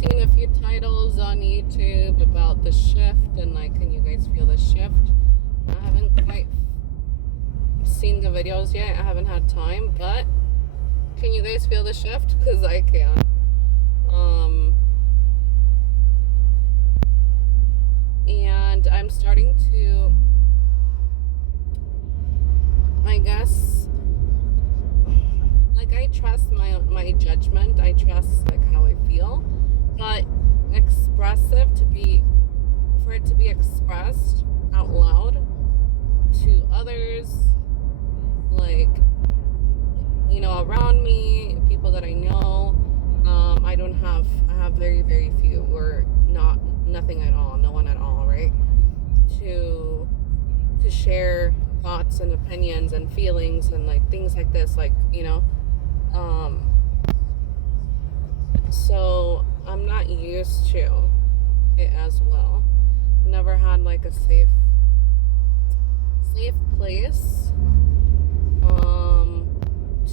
seen a few titles on YouTube about the shift and like, can you guys feel the shift? I haven't quite seen the videos yet. I haven't had time, but can you guys feel the shift? Because I can. And I'm starting to, I guess, like I trust my judgment. I trust like how I feel, but for it to be expressed out loud to others, like around me, people that I know. I have very, very few, or nothing at all, no one at all, right? To share thoughts and opinions and feelings and like things like this, so I'm not used to it as well. Never had like a safe place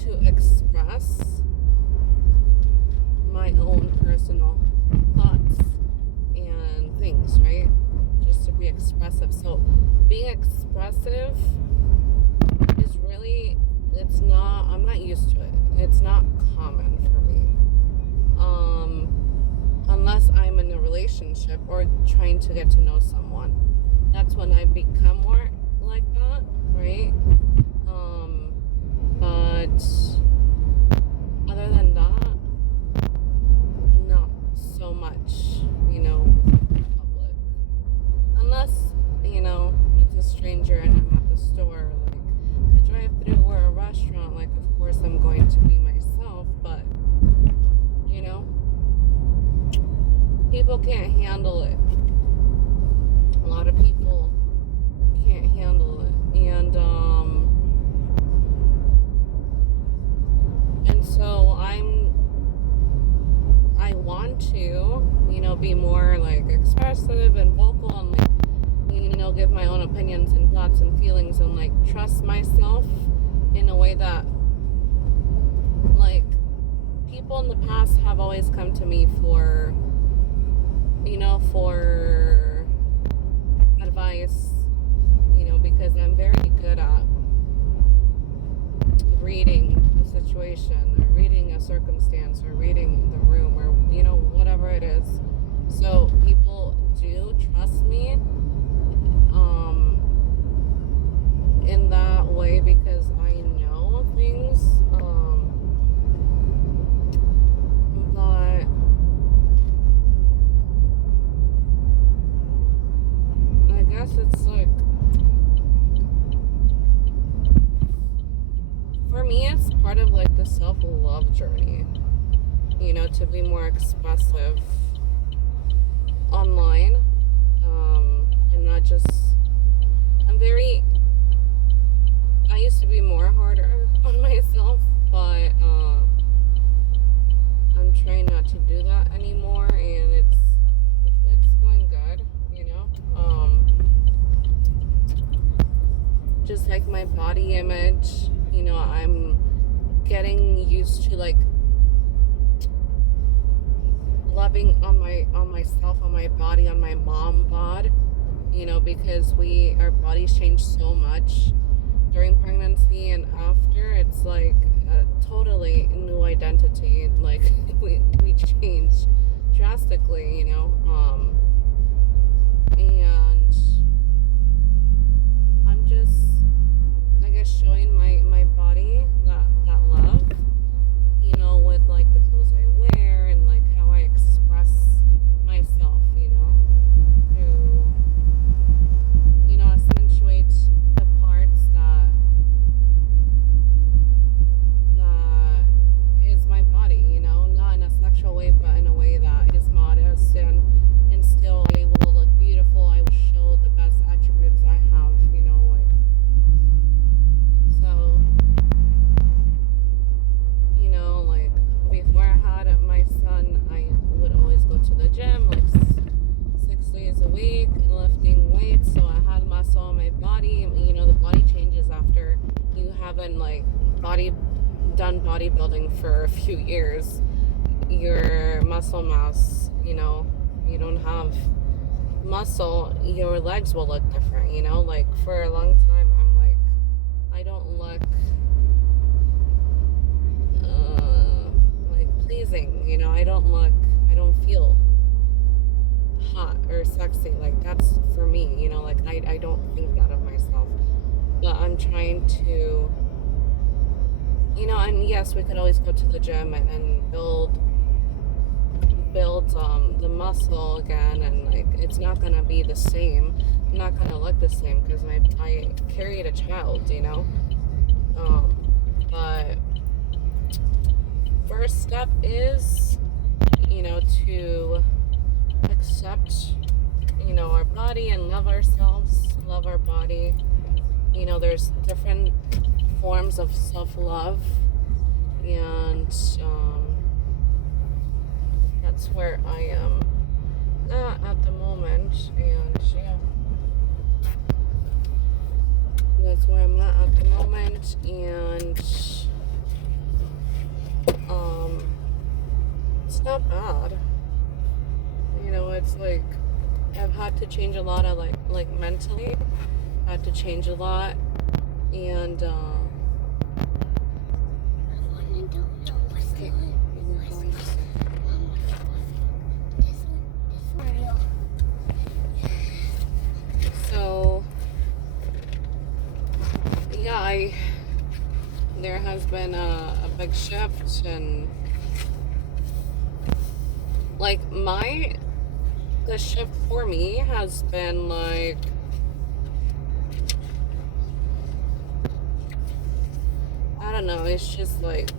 to express my own personal thoughts and things, right? Just to be expressive. So being expressive is really, I'm not used to it. It's not common for me. Unless I'm in a relationship or trying to get to know someone. That's when I become more like that, right? But other than that, not so much, with the public. Unless, it's a stranger and I'm at the store, like a drive-through or a restaurant, like of course I'm going to be myself, but people can't handle it. A lot of people can't handle it, and so I want to, be more like expressive and vocal and like, give my own opinions and thoughts and feelings and like trust myself in a way that like people in the past have always come to me for advice, because I'm very good at reading a situation or reading a circumstance or reading the room or whatever it is. So people do trust me in that way because I know things, but I guess it's like, for me it's part of like the self-love journey, to be more expressive online, and not just, I used to be more harder on myself, but I'm trying not to do that anymore, and it's going good, just like my body image, I'm getting used to like loving on myself, on my body, on my mom bod, because our bodies change so much during pregnancy and after. It's like a totally new identity. Like we change drastically, and I'm just, I guess, showing my body that love, with like the clothes I wear and like how I express myself, to accentuate the parts that is my body, not in a sexual way, but in a way that is modest and still I will look beautiful. I will show the best attributes I have, like, so, like before I had my son, I would always go to the gym like 6 days a week, lifting weights, so I had muscle on my body. The body changes after you haven't like done bodybuilding for a few years. Your muscle mass, you know, you don't have muscle, your legs will look different, you know? Like for a long time, I'm like, I don't look like pleasing, you know? I don't feel hot or sexy. Like that's for me, you know? Like I don't think that of myself. But I'm trying to, you know, and yes, we could always go to the gym and build the muscle again, and like it's not gonna be the same. I'm not gonna look the same because I carried a child, you know. But first step is, you know, to accept, you know, our body and love ourselves, love our body. You know, there's different forms of self-love, and that's where I am at the moment, and yeah, that's where I'm at the moment, and it's not bad. You know, it's like I've had to change a lot of like mentally, had to change a lot, and okay, so yeah, there has been a big shift, and like the shift for me has been like, I don't know, it's just like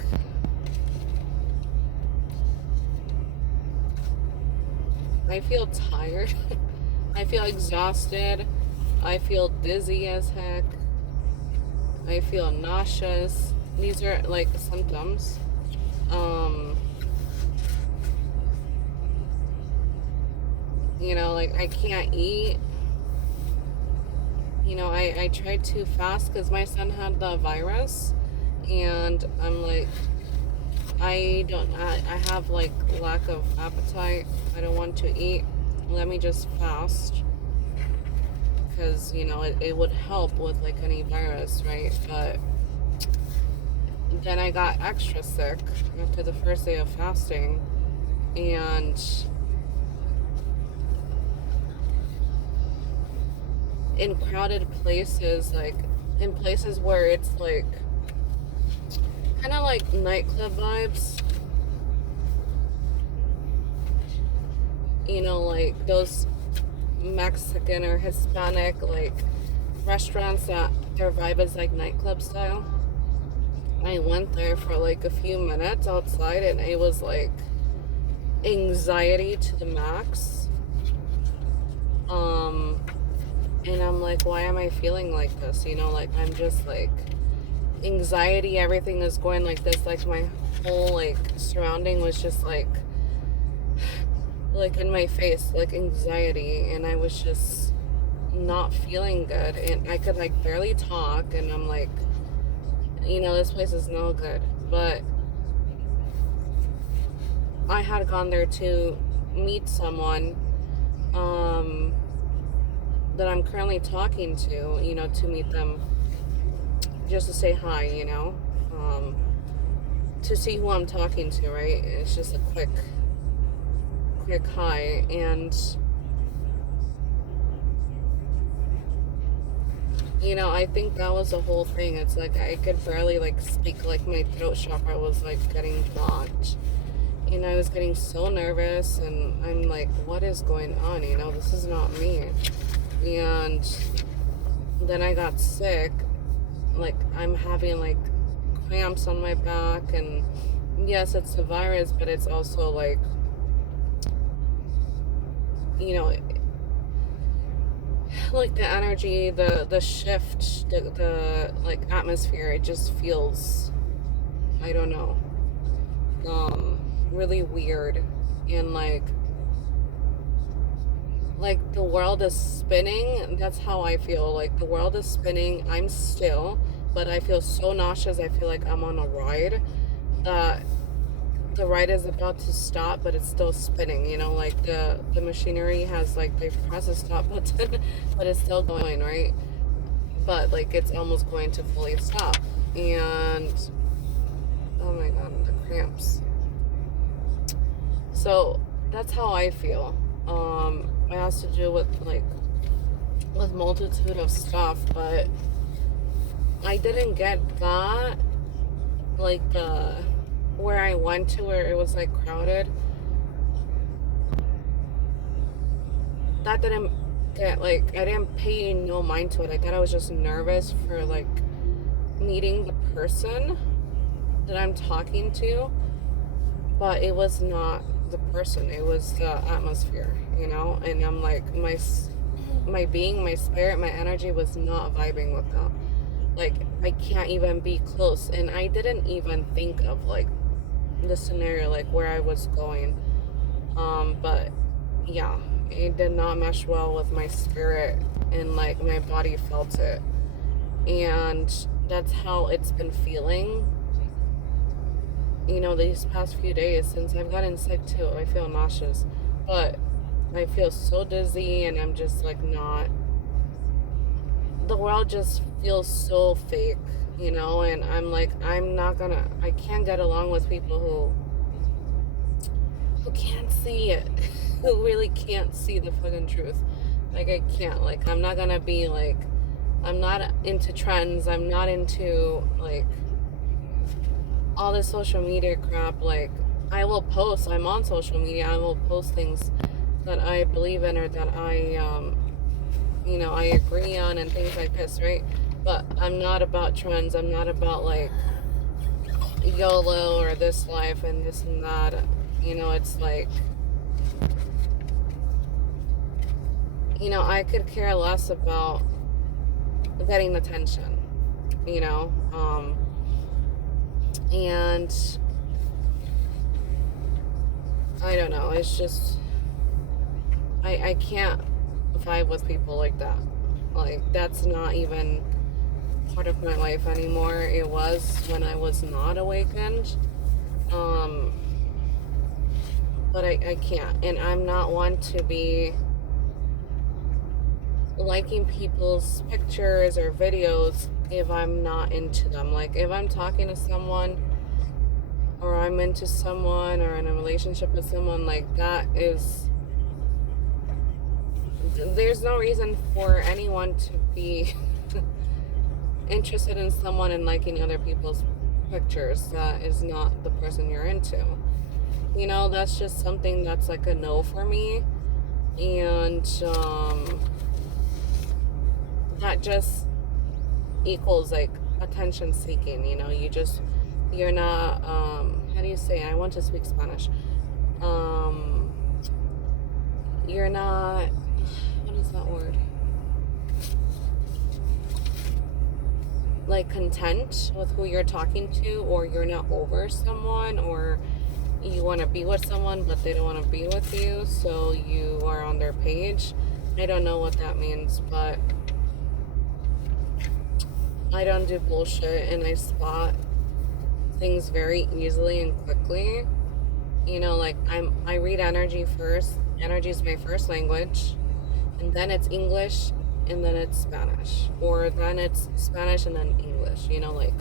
I feel tired. I feel exhausted. I feel dizzy as heck. I feel nauseous. These are like symptoms. You know, like I can't eat. You know, I tried to fast because my son had the virus, and I'm like, I have like lack of appetite. I don't want to eat. Let me just fast, because you know it would help with like any virus, right? But then I got extra sick after the first day of fasting, and in crowded places, like in places where it's like kind of like nightclub vibes, you know, like those Mexican or Hispanic like restaurants that their vibe is like nightclub style. I went there for like a few minutes outside, and it was like anxiety to the max. And I'm like, why am I feeling like this? You know, like I'm just like anxiety, everything is going like this, like my whole like surrounding was just like in my face, like anxiety, and I was just not feeling good, and I could like barely talk, and I'm like, you know, this place is no good. But I had gone there to meet someone that I'm currently talking to, you know, to meet them, just to say hi, you know, to see who I'm talking to, right? It's just a quick hi, and you know, I think that was the whole thing. It's like I could barely like speak, like my throat chakra was like getting blocked, and I was getting so nervous, and I'm like, what is going on? You know, this is not me. And then I got sick, like I'm having like cramps on my back, and yes, it's a virus, but it's also like, you know, like the energy, the shift, the like atmosphere, it just feels, I don't know, really weird, and like the world is spinning. That's how I feel. Like the world is spinning. I'm still, but I feel so nauseous. I feel like I'm on a ride that the ride is about to stop, but it's still spinning. Like the machinery has like they press a stop button, but it's still going, right? But like it's almost going to fully stop, and oh my god, the cramps. So that's how I feel. It has to do with multitude of stuff, but I didn't get that like where I went to where it was like crowded. That didn't get like I didn't pay no mind to it. I thought I was just nervous for like meeting the person that I'm talking to, but it was not the person, it was the atmosphere, and I'm like my being, my spirit, my energy was not vibing with that. Like I can't even be close, and I didn't even think of like the scenario, like where I was going. But yeah, it did not mesh well with my spirit, and like my body felt it, and that's how it's been feeling these past few days since I've gotten sick too. I feel nauseous, but I feel so dizzy, and I'm just like not. The world just feels so fake, and I'm like, I can't get along with people who can't see it, who really can't see the fucking truth. Like, I can't. Like, I'm not gonna be like, I'm not into trends. I'm not into like all this social media crap. Like, I will post, I'm on social media, I will post things that I believe in, or that I agree on, and things like this, right? But I'm not about trends. I'm not about like YOLO or this life and this and that. It's like, I could care less about getting attention, and I don't know, it's just, I can't vibe with people like that. Like, that's not even part of my life anymore. It was when I was not awakened. But I can't. And I'm not one to be liking people's pictures or videos if I'm not into them. Like, if I'm talking to someone, or I'm into someone, or in a relationship with someone, like, that is, there's no reason for anyone to be interested in someone and liking other people's pictures. That is not the person you're into. That's just something that's like a no for me. And that just equals like attention seeking. You're not, how do you say, I want to speak Spanish. You're not, what is that word? Like content with who you're talking to, or you're not over someone, or you want to be with someone but they don't want to be with you, so you are on their page. I don't know what that means, but I don't do bullshit, and I spot things very easily and quickly. Like I read energy first. Energy is my first language, and then it's English, and then it's Spanish, or then it's Spanish and then English, like,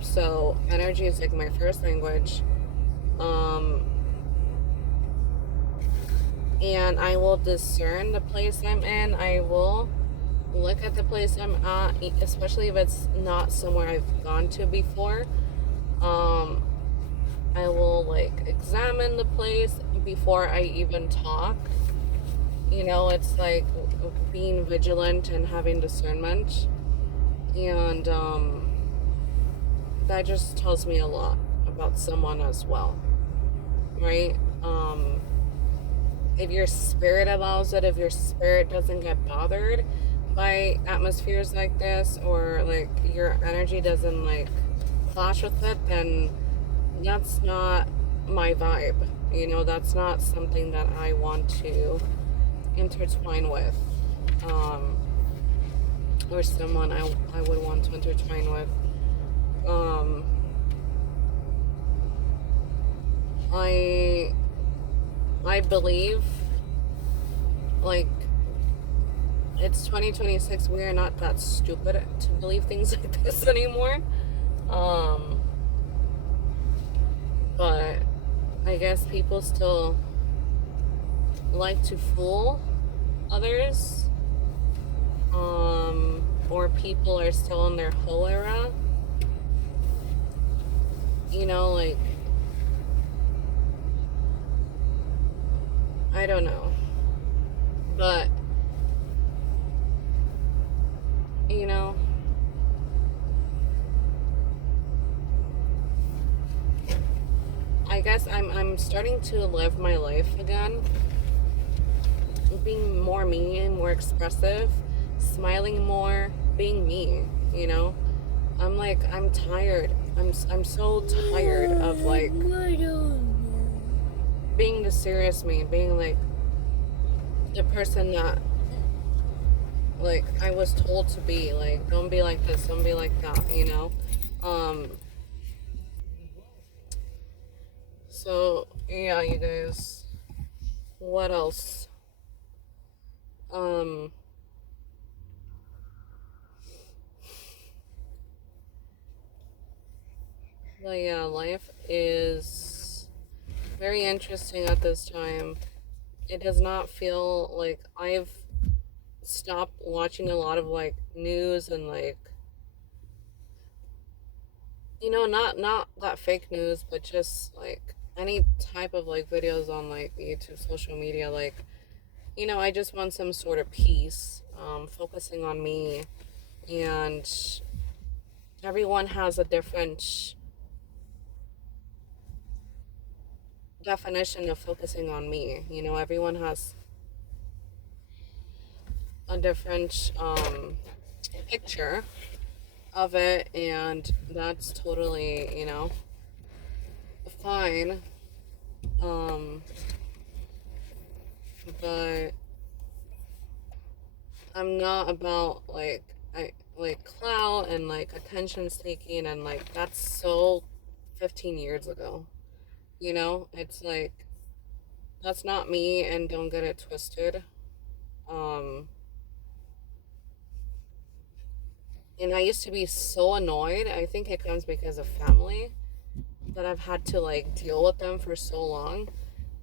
so energy is like my first language. And I will discern the place I'm in. I will look at the place I'm at, especially if it's not somewhere I've gone to before. I will like examine the place before I even talk. It's like being vigilant and having discernment, and that just tells me a lot about someone as well, right? If your spirit allows it, if your spirit doesn't get bothered by atmospheres like this, or like your energy doesn't like clash with it, then that's not my vibe. That's not something that I want to intertwine with, or someone I would want to intertwine with. I I believe, like, it's 2026. We are not that stupid to believe things like this anymore. Um, but I guess people still like to fool others. Or people are still in their whole era. You know, like, I don't know. But, you know, I guess I'm starting to live my life again, being more me, more expressive, smiling more, being me, you know? I'm tired. I'm so tired of, like, being the serious me, being like the person that, like, I was told to be. Like, don't be like this, don't be like that, you know? Um, so yeah, you guys. What else? Um, but yeah, life is very interesting at this time. It does not feel like I've stopped watching a lot of, like, news and, like, not that fake news, but just, like, any type of, like, videos on, like, YouTube, social media. Like, I just want some sort of peace, focusing on me. And everyone has a different definition of focusing on me. Everyone has a different picture of it, and that's totally, fine. Um, but I'm not about, like clout and, like, attention seeking, and, like, that's so 15 years ago. It's like that's not me, and don't get it twisted. Um, and I used to be so annoyed. I think it comes because of family, that I've had to, like, deal with them for so long,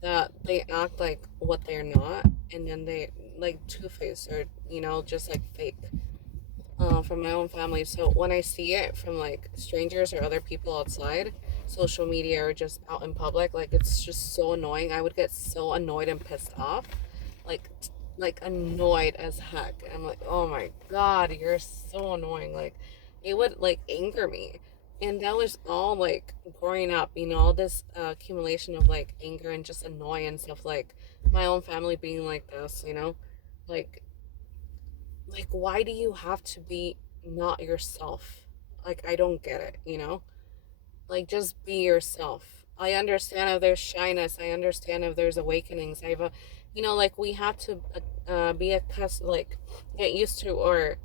that they act like what they're not, and then they, like, two-faced, or, just, like, fake, from my own family. So when I see it from, like, strangers or other people outside social media, or just out in public, like, it's just so annoying. I would get so annoyed and pissed off, like annoyed as heck. I'm like, oh my god, you're so annoying. Like, it would, like, anger me. And that was all, like, growing up, all this accumulation of, like, anger and just annoyance of, like, my own family being like this. Like, why do you have to be not yourself? Like, I don't get it. Like, just be yourself. I understand if there's shyness. I understand if there's awakenings. Like, we have to be accustomed, like, get used to, or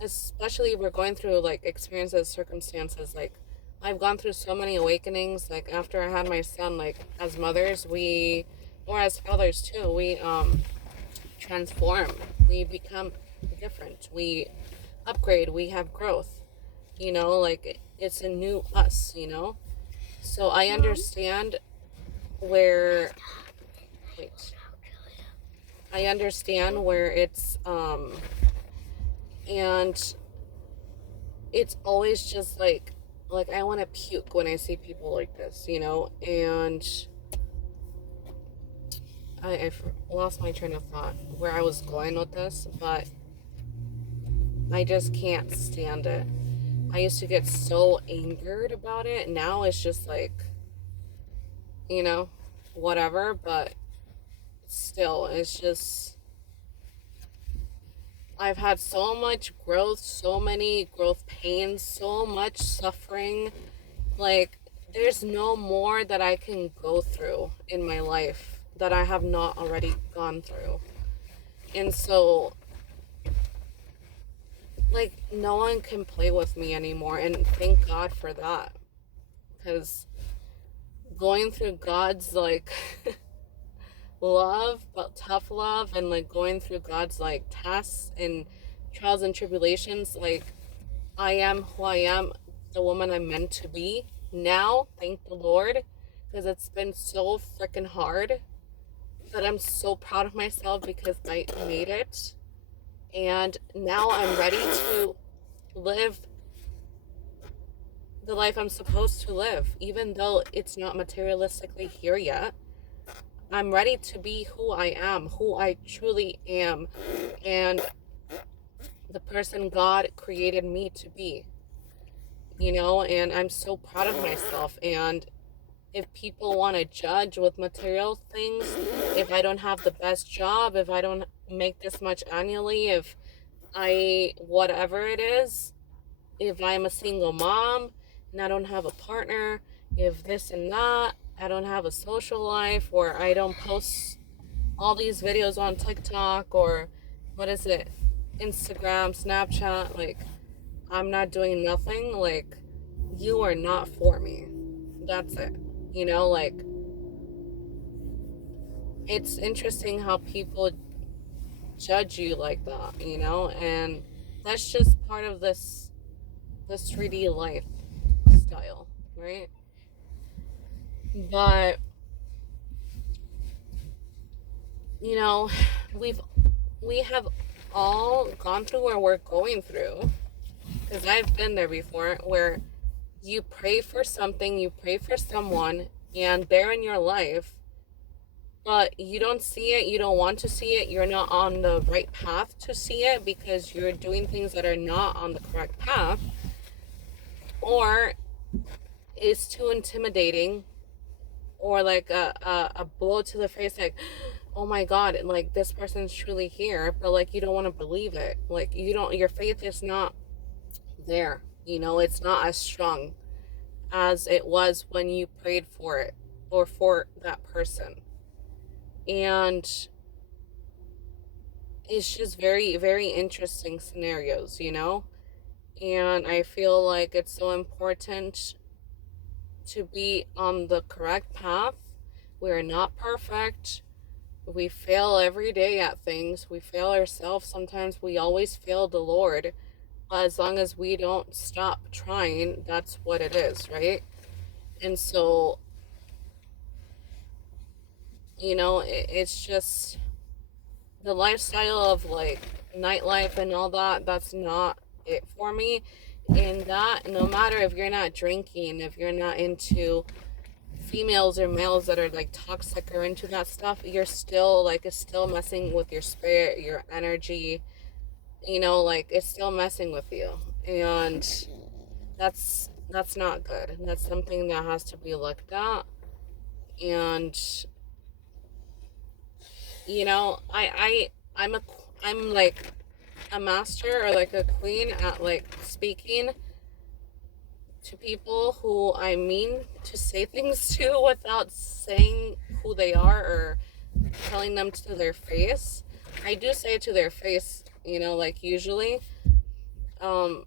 especially if we're going through, like, experiences, circumstances. Like, I've gone through so many awakenings. Like, after I had my son, like, as mothers, or as fathers too, we transform. We become different. We upgrade. We have growth. Like, it's a new us. So I understand where, wait, I understand where it's, and it's always just like I want to puke when I see people like this. And I've lost my train of thought where I was going with this, but I just can't stand it. I used to get so angered about it. Now it's just like, you know, whatever, but still, it's just, I've had so much growth, so many growth pains, so much suffering. Like, there's no more that I can go through in my life that I have not already gone through. And so, like, no one can play with me anymore. And thank God for that. Because going through God's like love, but tough love, and like going through God's like tests and trials and tribulations, like I am who I am, the woman I'm meant to be now, thank the Lord, because it's been so freaking hard. But I'm so proud of myself because I made it. And now I'm ready to live the life I'm supposed to live, even though it's not materialistically here yet. I'm ready to be who I am, who I truly am, and the person God created me to be, and I'm so proud of myself. And if people want to judge with material things, if I don't have the best job, if I don't make this much annually, if whatever it is, if I'm a single mom and I don't have a partner, if this and that, I don't have a social life, or I don't post all these videos on TikTok, or what is it, Instagram, Snapchat, like I'm not doing nothing, like you are not for me. That's it. Like it's interesting how people judge you like that, and that's just part of this 3D life style, right? But you know, we've we have all gone through where we're going through, because I've been there before, where you pray for something, you pray for someone, and they're in your life, but you don't see it, you don't want to see it, you're not on the right path to see it because you're doing things that are not on the correct path, or it's too intimidating, or like a blow to the face, like, oh my God, like this person's truly here, but like you don't want to believe it. Like your faith is not there. It's not as strong as it was when you prayed for it or for that person. And it's just very, very interesting scenarios, And I feel like it's so important to be on the correct path. We're not perfect. We fail every day at things. We fail ourselves. Sometimes we always fail the Lord. But as long as we don't stop trying, that's what it is, right? And so, it's just the lifestyle of like nightlife and all that, that's not it for me. And that, no matter if you're not drinking, if you're not into females or males that are like toxic or into that stuff, you're still like, it's still messing with your spirit, your energy, like it's still messing with you. And that's not good. That's something that has to be looked at. And I'm like a master or like a queen at like speaking to people who I mean to say things to without saying who they are or telling them to their face. I do say it to their face, like usually, um,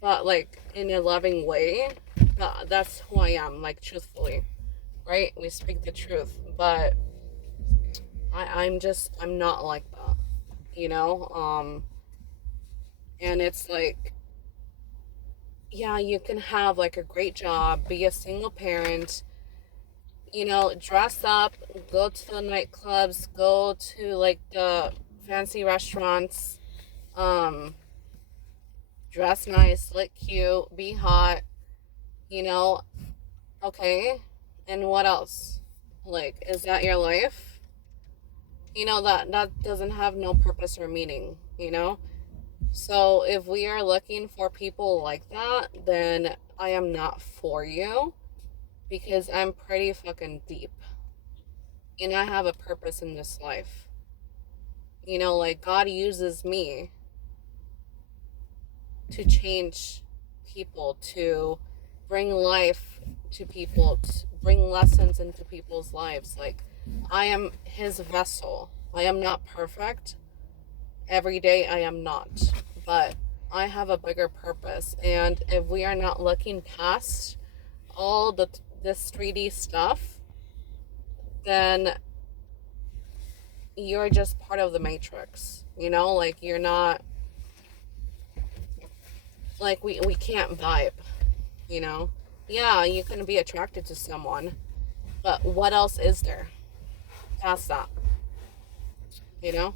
but like in a loving way. That's who I am, like truthfully, right? We speak the truth, but I'm not like that, and it's like, yeah, you can have like a great job, be a single parent, dress up, go to the nightclubs, go to like the fancy restaurants, um, dress nice, look cute, be hot, you know, okay. And what else? Like, is that your life? That doesn't have no purpose or meaning. So if we are looking for people like that, then I am not for you, because I'm pretty fucking deep. And I have a purpose in this life. Like God uses me to change people, to bring life to people, to bring lessons into people's lives. Like I am his vessel. I am not perfect. Every day I am not. But I have a bigger purpose. And if we are not looking past all the this 3D stuff, then you're just part of the matrix, you know? Like, you're not, like, we can't vibe, you know? Yeah, you can be attracted to someone, but what else is there past that, you know?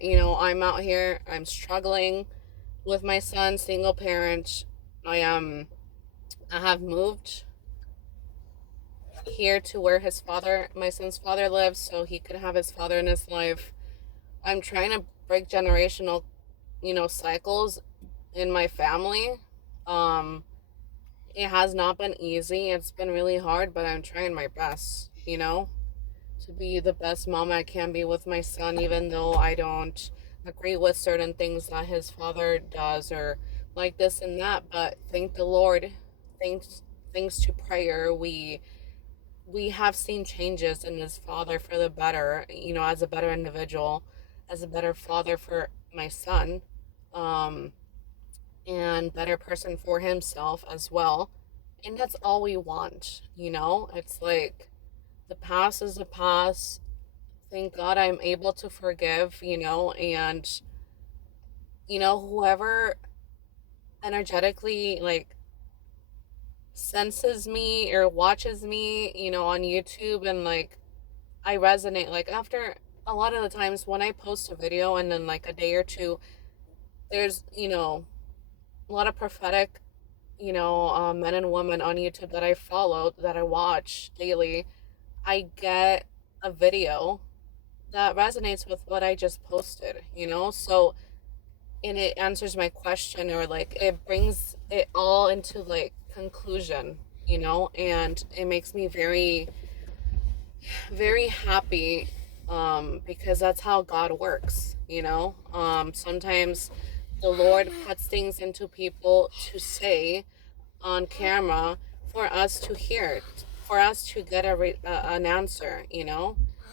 You know, I'm out here, I'm struggling with my son, single parent. I have moved here to where my son's father lives, so he could have his father in his life. I'm trying to break generational, cycles in my family. Um, it has not been easy. It's been really hard, but I'm trying my best, to be the best mom I can be with my son, even though I don't agree with certain things that his father does or like this and that. But thank the Lord, thanks to prayer, we have seen changes in his father for the better, as a better individual, as a better father for my son, um, and better person for himself as well. And that's all we want. It's like the past is the past. Thank God I'm able to forgive, and, whoever energetically, like, senses me or watches me, on YouTube, and, like, I resonate. Like, after a lot of the times when I post a video and then, like, a day or two, there's, a lot of prophetic, men and women on YouTube that I follow, that I watch daily. I get a video that resonates with what I just posted. So, and it answers my question, or like it brings it all into like conclusion, and it makes me very, very happy, because that's how God works. Sometimes the Lord puts things into people to say on camera for us to hear, for us to get an answer.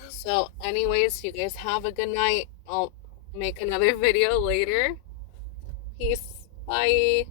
So, anyways, you guys have a good night. I'll make another video later. Peace. Bye.